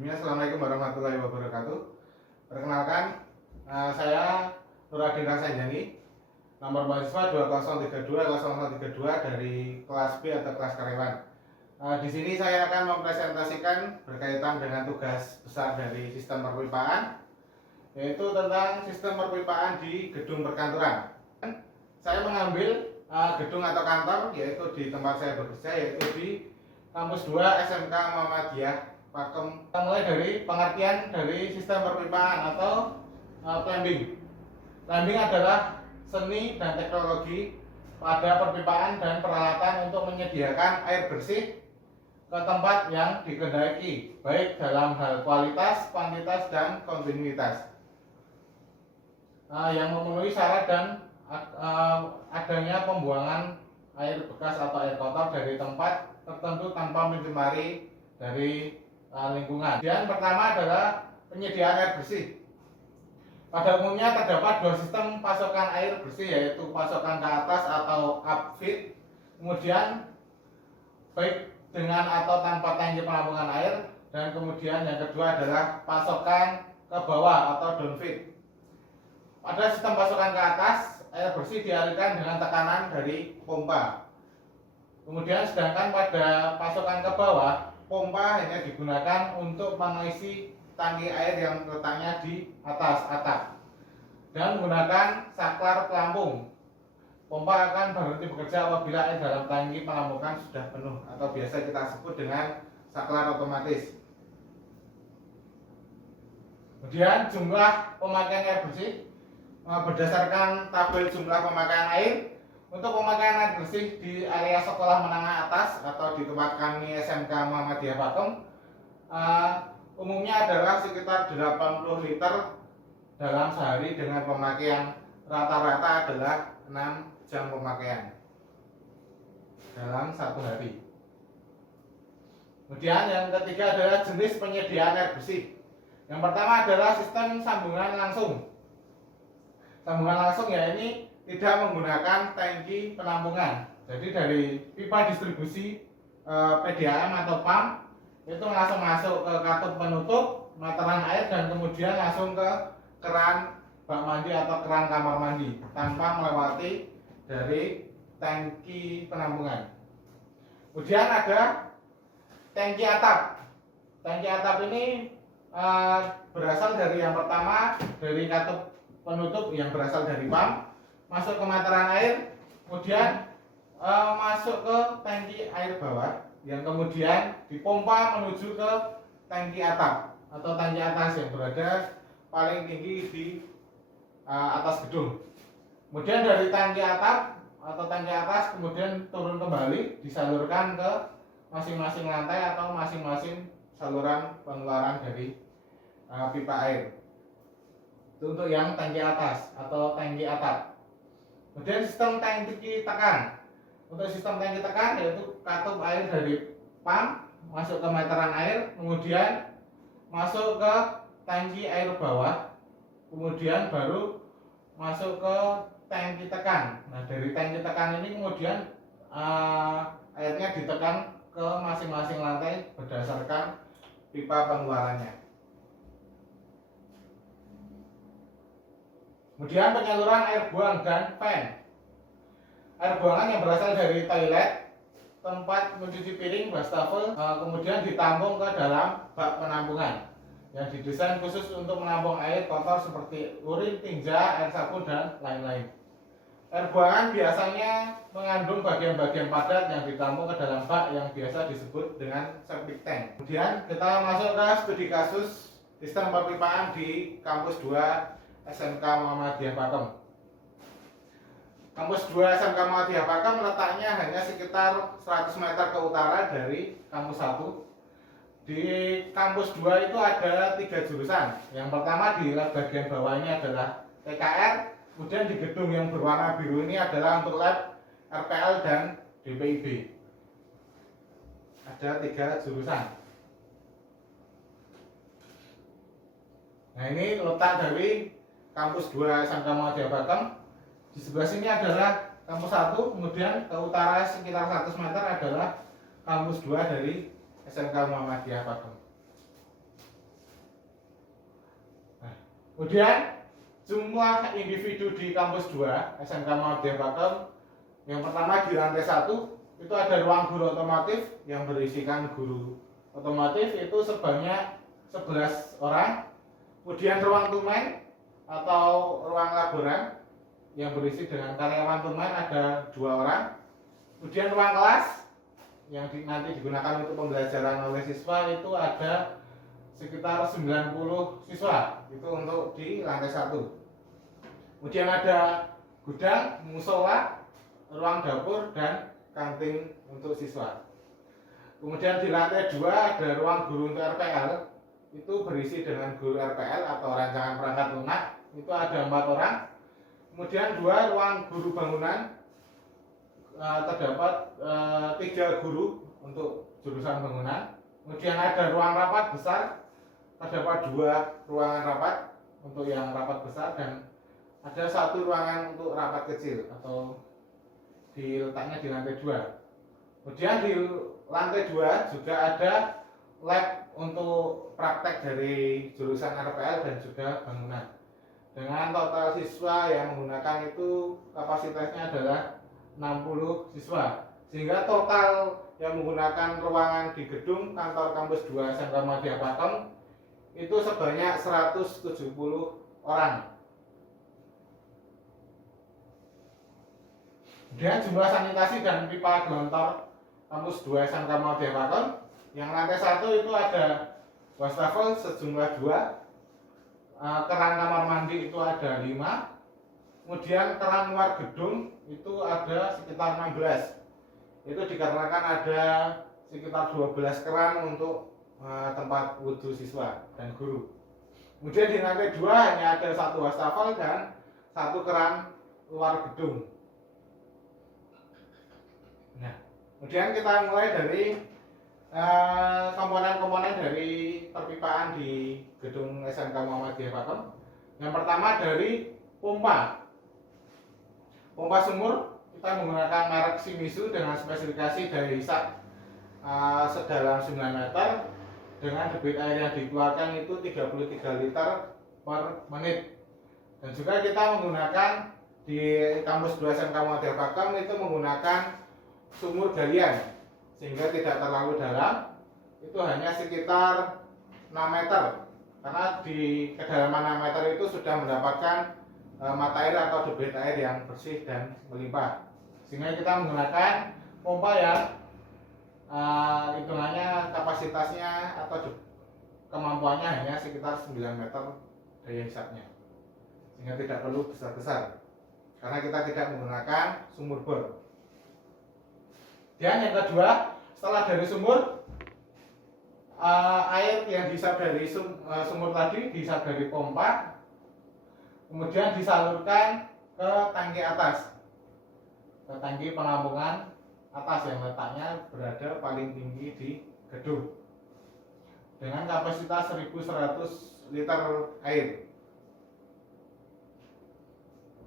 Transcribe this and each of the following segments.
Sebelumnya Assalamualaikum warahmatullahi wabarakatuh. Perkenalkan, saya Nuradin Rasanjani, nomor mahasiswa 2032 dari kelas B atau kelas karyawan. Di sini saya akan mempresentasikan berkaitan dengan tugas besar dari sistem perpipaan, yaitu tentang sistem perpipaan di gedung perkantoran. Saya mengambil gedung atau kantor, yaitu di tempat saya bekerja, yaitu di Kampus 2 SMK Muhammadiyah Pakem. Kita mulai dari pengertian dari sistem perpipaan atau plumbing. Plumbing adalah seni dan teknologi pada perpipaan dan peralatan untuk menyediakan air bersih ke tempat yang dikehendaki, baik dalam hal kualitas, kuantitas, dan kontinuitas, yang memenuhi syarat dan adanya pembuangan air bekas atau air kotor dari tempat tertentu tanpa mencemari dari lingkungan. Yang pertama adalah penyediaan air bersih. Pada umumnya terdapat dua sistem pasokan air bersih, yaitu pasokan ke atas atau upfeed, kemudian baik dengan atau tanpa tangki penampungan air, dan kemudian yang kedua adalah pasokan ke bawah atau downfeed. Pada sistem pasokan ke atas, air bersih dialirkan dengan tekanan dari pompa. Kemudian sedangkan pada pasokan ke bawah, pompa hanya digunakan untuk mengisi tangki air yang letaknya di atas atap dan menggunakan saklar pelampung. Pompa akan berhenti bekerja apabila air dalam tangki pelampungan sudah penuh, atau biasa kita sebut dengan saklar otomatis. Kemudian jumlah pemakaian air bersih berdasarkan tabel jumlah pemakaian air. Untuk pemakaian air bersih di area sekolah menengah atas atau di tempat kami SMK Muhammadiyah Pakem, umumnya adalah sekitar 80 liter dalam sehari, dengan pemakaian rata-rata adalah 6 jam pemakaian dalam satu hari. Kemudian yang ketiga adalah jenis penyediaan air bersih. Yang pertama adalah sistem sambungan langsung. Sambungan langsung ya ini tidak menggunakan tangki penampungan. Jadi dari pipa distribusi PDAM atau pump itu langsung masuk ke katup penutup meteran air dan kemudian langsung ke keran bak mandi atau keran kamar mandi tanpa melewati dari tangki penampungan. Kemudian ada tangki atap. Tangki atap ini berasal dari yang pertama dari katup penutup yang berasal dari pump, masuk ke meteran air, kemudian masuk ke tangki air bawah yang kemudian dipompa menuju ke tangki atap atau tangki atas yang berada paling tinggi di atas gedung. Kemudian dari tangki atap atau tangki atas kemudian turun kembali, disalurkan ke masing-masing lantai atau masing-masing saluran pengeluaran dari pipa air. Itu untuk yang tangki atas atau tangki atap. Kemudian sistem tangki tekan. Untuk sistem tangki tekan yaitu katup air dari pump masuk ke meteran air, kemudian masuk ke tangki air bawah, kemudian baru masuk ke tangki tekan. Nah, dari tangki tekan ini kemudian airnya ditekan ke masing-masing lantai berdasarkan pipa pengeluarannya. Kemudian penyaluran air buang dan fan. Air buangan yang berasal dari toilet, tempat mencuci piring, wastafel, kemudian ditampung ke dalam bak penampungan yang didesain khusus untuk menampung air kotor seperti urin, tinja, air sabun, dan lain-lain. Air buangan biasanya mengandung bagian-bagian padat yang ditampung ke dalam bak yang biasa disebut dengan septic tank. Kemudian kita masuk ke studi kasus sistem perpipaan di Kampus 2 SMK Muhammadiyah Pakem. Kampus 2 SMK Muhammadiyah Pakem letaknya hanya sekitar 100 meter ke utara dari Kampus 1. Di Kampus 2 itu ada 3 jurusan. Yang pertama di lab bagian bawahnya adalah TKR, kemudian di gedung yang berwarna biru ini adalah untuk lab RPL dan DPIB. Ada 3 jurusan. Nah, ini letak dari Kampus 2 SMK Muhammadiyah Pakem. Di sebelah sini adalah Kampus 1, kemudian ke utara sekitar 100 meter adalah Kampus 2 dari SMK Muhammadiyah Pakem. Kemudian jumlah individu di kampus 2 SMK Muhammadiyah Pakem, yang pertama di lantai 1 itu ada ruang guru otomotif yang berisikan guru otomotif itu sebanyak 11 orang. Kemudian ruang tumen atau ruang laboran yang berisi dengan karyawan tumen ada 2 orang. Kemudian ruang kelas yang nanti digunakan untuk pembelajaran oleh siswa itu ada sekitar 90 siswa, itu untuk di lantai 1. Kemudian ada gudang, musola, ruang dapur, dan kantin untuk siswa. Kemudian di lantai 2 ada ruang guru untuk RPL, itu berisi dengan guru RPL atau rancangan perangkat lunak, itu ada 4 orang. Kemudian 2 ruang guru bangunan, terdapat 3 guru untuk jurusan bangunan. Kemudian ada ruang rapat besar, terdapat 2 ruangan rapat untuk yang rapat besar, dan ada 1 ruangan untuk rapat kecil atau diletaknya di lantai 2. Kemudian di lantai 2 juga ada lab untuk praktek dari jurusan RPL dan juga bangunan. Dengan total siswa yang menggunakan itu kapasitasnya adalah 60 siswa. Sehingga total yang menggunakan ruangan di gedung kantor kampus 2 SMK Muhammadiyah Pakem itu sebanyak 170 orang. Kemudian jumlah sanitasi dan pipa gelontor kampus 2 SMK Muhammadiyah Pakem, yang lantai 1 itu ada wastafel sejumlah 2, keran kamar mandi itu ada 5, kemudian keran luar gedung itu ada sekitar 16. Itu dikarenakan ada sekitar 12 keran untuk tempat wudhu siswa dan guru. Kemudian di lantai 2 hanya ada 1 wastafel dan 1 keran luar gedung. Nah, kemudian kita mulai dari komponen-komponen dari perpipaan di gedung SMK Muhammadiyah Pakem. Yang pertama dari pompa sumur, kita menggunakan merek Shimizu dengan spesifikasi daya hisap sedalam 9 meter dengan debit air yang dikeluarkan itu 33 liter per menit. Dan juga kita menggunakan di kampus 2 SMK Muhammadiyah Pakem itu menggunakan sumur galian sehingga tidak terlalu dalam, itu hanya sekitar 6 meter, karena di kedalaman 6 meter itu sudah mendapatkan mata air atau debit air yang bersih dan melimpah, sehingga kita menggunakan pompa yang hitungannya kapasitasnya atau kemampuannya hanya sekitar 9 meter daya hisapnya, sehingga tidak perlu besar-besar karena kita tidak menggunakan sumur bor. Dan yang kedua, setelah dari sumur, air yang dihisap dari sumur tadi dihisap dari pompa, kemudian disalurkan ke tangki atas, ke tangki penampungan atas yang letaknya berada paling tinggi di gedung dengan kapasitas 1100 liter air.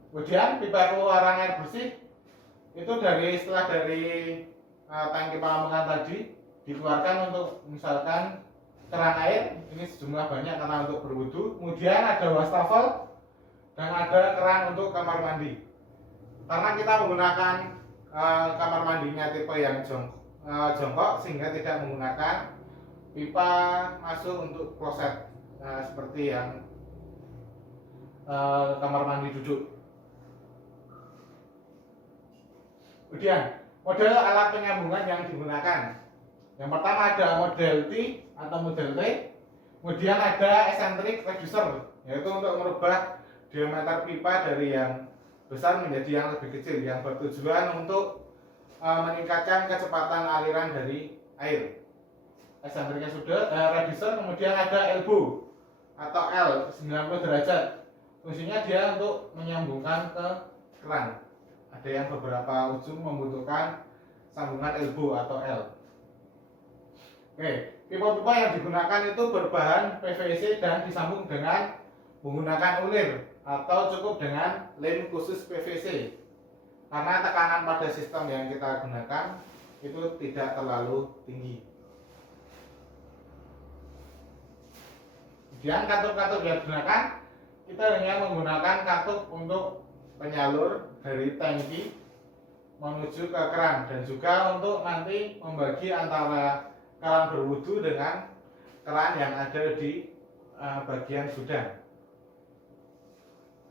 Kemudian pipa pengeluaran air bersih itu setelah dari tangki penampungan tadi dikeluarkan untuk misalkan keran air, ini sejumlah banyak karena untuk berwudu. Kemudian ada wastafel dan ada keran untuk kamar mandi. Karena kita menggunakan kamar mandinya tipe yang jongkok sehingga tidak menggunakan pipa masuk untuk kloset seperti yang kamar mandi duduk. Kemudian model alat penyambungan yang digunakan, yang pertama ada model T atau model T, kemudian ada eccentric reducer, yaitu untuk merubah diameter pipa dari yang besar menjadi yang lebih kecil, yang bertujuan untuk meningkatkan kecepatan aliran dari air. Eccentric reducer. Kemudian ada elbow atau L 90 derajat, fungsinya dia untuk menyambungkan ke keran. Ada yang beberapa ujung membutuhkan sambungan elbow atau L. Oke, pipa-pipa yang digunakan itu berbahan PVC dan disambung dengan menggunakan ulir atau cukup dengan lem khusus PVC. Karena tekanan pada sistem yang kita gunakan itu tidak terlalu tinggi. Kemudian katup-katup yang digunakan kita hanya menggunakan katup untuk penyalur dari tangki menuju ke keran, dan juga untuk nanti membagi antara keran berwudu dengan keran yang ada di bagian gudang.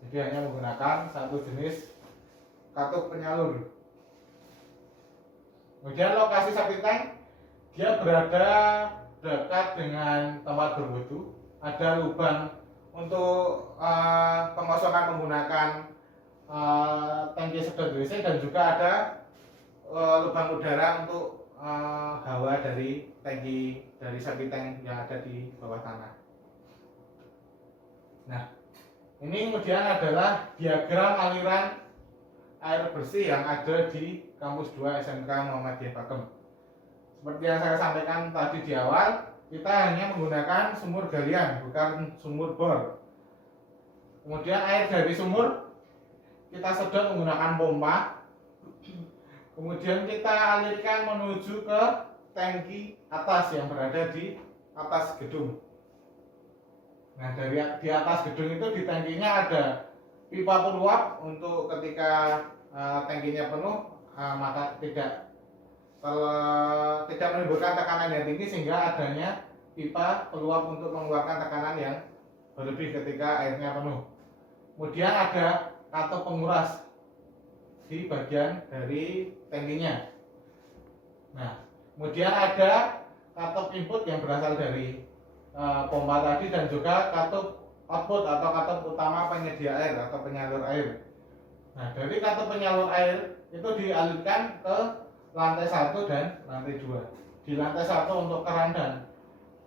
Jadi hanya menggunakan satu jenis katup penyalur. Kemudian lokasi septic tank, dia berada dekat dengan tempat berwudu. Ada lubang untuk pengosongan menggunakan tangki sedot WC, dan juga ada lubang udara untuk hawa dari tangki dari septic tank yang ada di bawah tanah. Nah, ini kemudian adalah diagram aliran air bersih yang ada di kampus 2 SMK Muhammadiyah Pakem. Seperti yang saya sampaikan tadi di awal, kita hanya menggunakan sumur galian, bukan sumur bor. Kemudian air dari sumur kita sedot menggunakan pompa. Kemudian kita alirkan menuju ke tangki atas yang berada di atas gedung. Nah, dari di atas gedung itu di tangkinya ada pipa peluap untuk ketika tangkinya penuh, maka tidak menimbulkan tekanan yang tinggi, sehingga adanya pipa peluap untuk mengeluarkan tekanan yang berlebih ketika airnya penuh. Kemudian ada katup penguras di bagian dari tangkinya. Nah, kemudian ada katup input yang berasal dari pompa tadi, dan juga katup output atau katup utama penyedia air atau penyalur air. Nah, dari katup penyalur air itu dialirkan ke lantai 1 dan lantai 2. Di lantai 1 untuk keran dan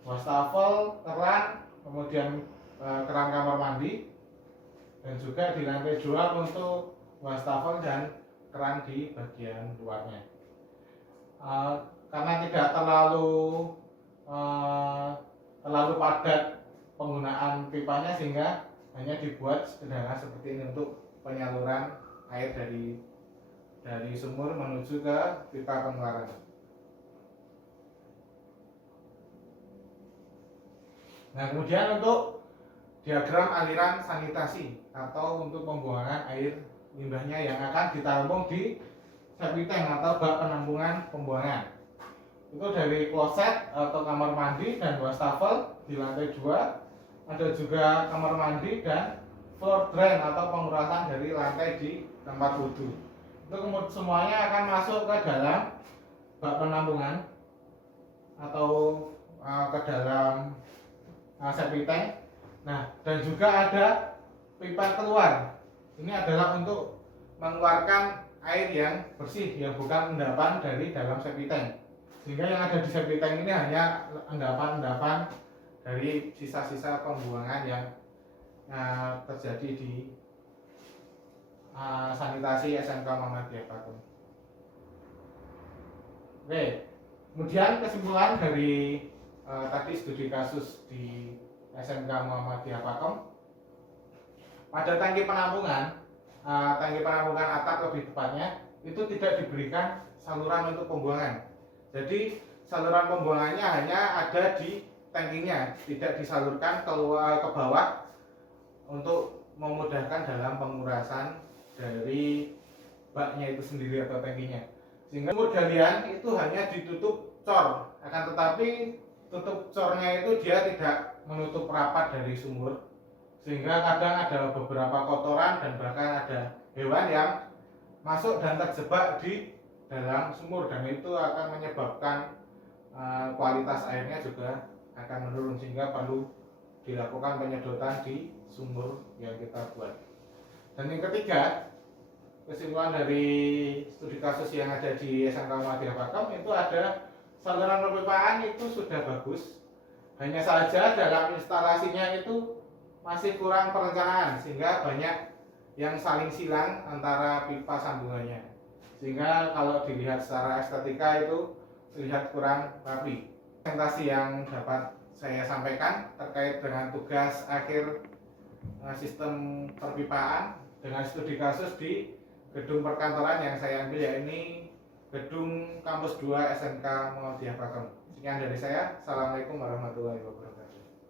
wastafel, keran, kemudian keran kamar mandi, dan juga di lantai 2 untuk wastafel dan keran di bagian luarnya. Karena tidak terlalu padat penggunaan pipanya, sehingga hanya dibuat sederhana seperti ini untuk penyaluran air dari sumur menuju ke pipa pengeluaran. Nah, kemudian untuk diagram aliran sanitasi atau untuk pembuangan air limbahnya yang akan ditampung di septic tank atau bak penampungan pembuangan. Itu dari kloset atau kamar mandi dan wastafel di lantai 2. Ada juga kamar mandi dan floor drain atau pengurasan dari lantai di tempat wudhu. Itu kemudian semuanya akan masuk ke dalam bak penampungan atau ke dalam septic tank. Nah, dan juga ada pipa keluar. Ini adalah untuk mengeluarkan air yang bersih, yang bukan endapan dari dalam septic tank. Sehingga yang ada di septic tank ini hanya endapan-endapan dari sisa-sisa pembuangan yang terjadi di sanitasi SMK Muhammadiyah Pakem. Oke, kemudian kesimpulan dari tadi studi kasus di SMK Muhammadiyah Pakem, pada tangki penampungan atap lebih tepatnya, itu tidak diberikan saluran untuk pembuangan. Jadi saluran pembuangannya hanya ada di tangkinya, tidak disalurkan keluar ke bawah untuk memudahkan dalam pengurasan dari baknya itu sendiri atau tangkinya. Sehingga sumur galian itu hanya ditutup cor, akan tetapi tutup cornya itu dia tidak menutup rapat dari sumur, sehingga kadang ada beberapa kotoran dan bahkan ada hewan yang masuk dan terjebak di dalam sumur, dan itu akan menyebabkan kualitas airnya juga akan menurun, sehingga perlu dilakukan penyedotan di sumur yang kita buat. Dan yang ketiga, kesimpulan dari studi kasus yang ada di SMK Muhammadiyah Pakem itu ada saluran perpipaan itu sudah bagus, hanya saja dalam instalasinya itu masih kurang perencanaan, sehingga banyak yang saling silang antara pipa sambungannya, sehingga kalau dilihat secara estetika itu terlihat kurang rapi. Presentasi yang dapat saya sampaikan terkait dengan tugas akhir sistem perpipaan dengan studi kasus di gedung perkantoran yang saya ambil, yakni gedung kampus 2 SMK Muhammadiyah Pakem. Sekian dari saya. Assalamualaikum warahmatullahi wabarakatuh.